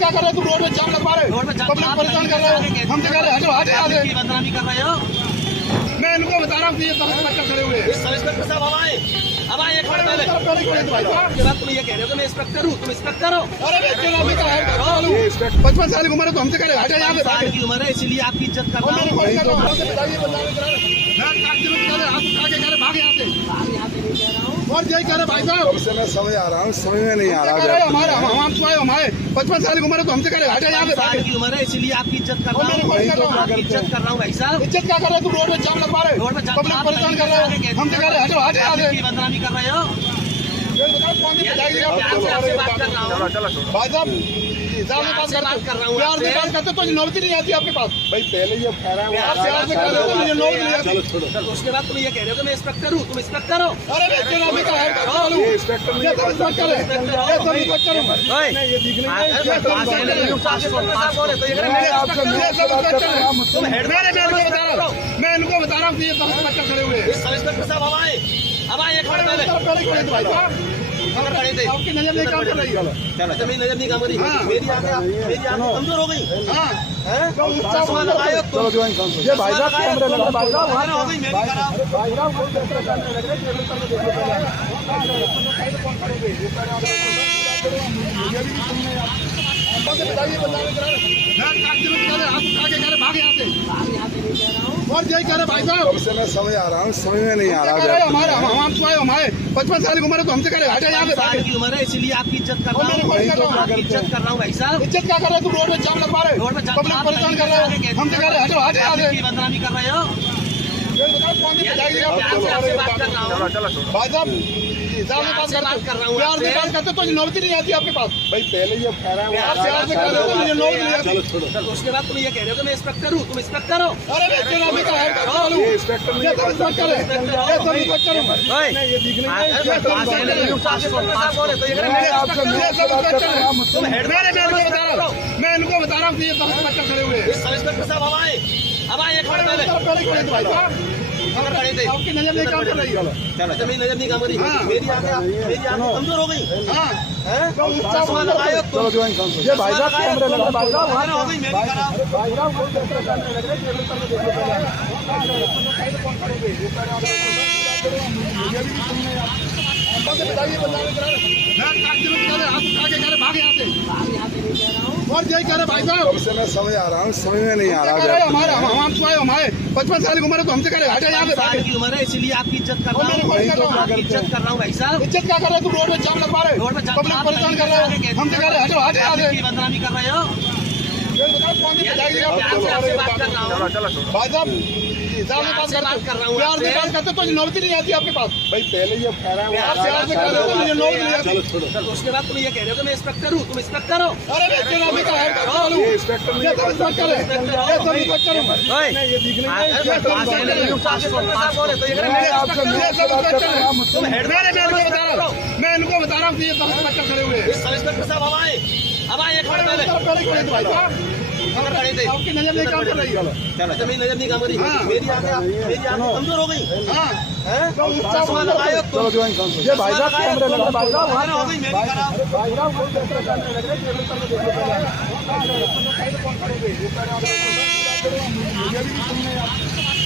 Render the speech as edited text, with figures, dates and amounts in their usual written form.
क्या कर रहे हो तुम? रोड में जाम लगवा रहे हो, पब्लिक परेशान कर रहे हो। हम तो कह रहे हटो हटे यहाँ से। बदनामी कर रहे हो। मैं इनको बता रहा हूँ कि ये सब इंस्पेक्टर खड़े हुए हैं। इंस्पेक्टर साहब अब आए एक मिनट पहले तुम ये कह रहे हो कि मैं इंस्पेक्टर हूँ, तुम इंस्पेक्टर हो। अरे 55 साल की उम्र है तो हमसे कह रहे हटे यहाँ से। साल की उम्र है इसीलिए आपकी इज्जत कर रहा हूँ। भाग यहाँ से और यही कह रहे भाई साहब। मैं समझ आ रहा हूँ, समझ में नहीं आ रहा। हमारे हमारे 55 साल की उम्र है तो हमसे कह रहे हटे यहाँ से। साल की उम्र है इसीलिए आपकी इज्जत कर रहा हूँ। आपकी इज्जत कर रहा हूँ भाई साहब। इज्जत क्या कर रहे हो तुम? रोड में जाम लगवा रहे हो, पब्लिक परेशान कर रहे हो। हम तो कह रहे हटो हटे यहाँ से। बदनामी कर रहे हो। बात कर रहा हूँ भाई साहब, बात कर रहा हूँ। प्यार से बात करते तो नौबत नहीं आती आपके पास। भाई पहले ये प्यार से कर रहे हो तो मुझे नौबत नहीं आती। उसके बाद तुम ये कह रहे हो कि मैं इंस्पेक्टर हूँ, तुम इंस्पेक्टर हो। अरे ये सब इंस्पेक्टर है, ये सब इंस्पेक्टर है। मैं इनको बता रहा हूँ कि ये सब इंस्पेक्टर खड़े हुए हैं। इंस्पेक्टर साहब अब आए एक मिनट पहले आपकी नजर नहीं काम कर रही है। अच्छा मेरी नजर नहीं काम करी, मेरी आंखें कमजोर हो गई। चश्मा लगाए हो तुम। ये भाई साहब कैमरे में भाई साहब हो गई मेरी भाग यहाँ से और यही कह रहे भाई साहब। मैं समझ आ रहा हूँ, समझ में नहीं आ रहा। हमारे 55 साल की उम्र है तो हमसे कह रहे हटे यहाँ से। साल की उम्र है इसीलिए आपकी इज्जत कर रहा हूँ। आपकी इज्जत कर रहा हूँ भाई साहब। इज्जत क्या कर रहे हो तुम? रोड में जाम लगवा रहे हो, पब्लिक परेशान कर रहे हो। हम तो कह रहे हटो हटे यहाँ से। बदनामी कर रहे हो। बात कर रहा हूँ भाई साहब, बात कर रहा हूँ। प्यार से बात करते तो नौबत नहीं आती आपके पास। भाई पहले ये प्यार से कर रहे हो तो मुझे नौबत नहीं आती। उसके बाद तुम ये कह रहे हो कि मैं इंस्पेक्टर हूँ, तुम इंस्पेक्टर हो। अरे ये सब इंस्पेक्टर है, ये सब इंस्पेक्टर है। मैं इनको बता रहा हूँ कि ये सब इंस्पेक्टर खड़े हुए हैं। इंस्पेक्टर साहब अब आए एक मिनट पहले आपकी नजर नहीं काम कर रही है। अच्छा मेरी नजर नहीं काम करी, मेरी आंखें कमजोर हो गई। चश्मा लगाए हो तुम। ये भाई साहब कैमरे में भाई साहब हो गई मेरी भाग यहाँ से और यही कह रहे भाई साहब। मैं समझ आ रहा हूँ, समझ में नहीं आ रहा। हमारे 55 साल की उम्र है तो हमसे कह रहे हटे यहाँ से। साल की उम्र है इसीलिए आपकी इज्जत कर रहा हूँ। आपकी इज्जत कर रहा हूँ भाई साहब। इज्जत क्या कर रहे हो तुम? रोड में जाम लगवा रहे हो, पब्लिक परेशान कर रहे हो। हम तो कह रहे हटो हटे यहाँ से। बदनामी कर रहे हो। बात कर रहा हूँ भाई साहब, बात कर रहा हूँ। प्यार से बात करते तो नौबत नहीं आती आपके पास। भाई पहले ये प्यार से कर रहे हो तो मुझे नौबत नहीं आती। उसके बाद तुम ये कह रहे हो कि मैं इंस्पेक्टर हूँ, तुम इंस्पेक्टर हो। अरे ये सब इंस्पेक्टर है, ये सब इंस्पेक्टर है। मैं इनको बता रहा हूँ कि ये सब इंस्पेक्टर खड़े हुए हैं। इंस्पेक्टर साहब अब आए एक मिनट पहले आपकी नजर नहीं काम कर रही है। अच्छा मेरी नजर नहीं काम करी, मेरी आंखें कमजोर हो गई। चश्मा लगाए हो तुम। ये भाई साहब कैमरे में भाई साहब हो गई मेरी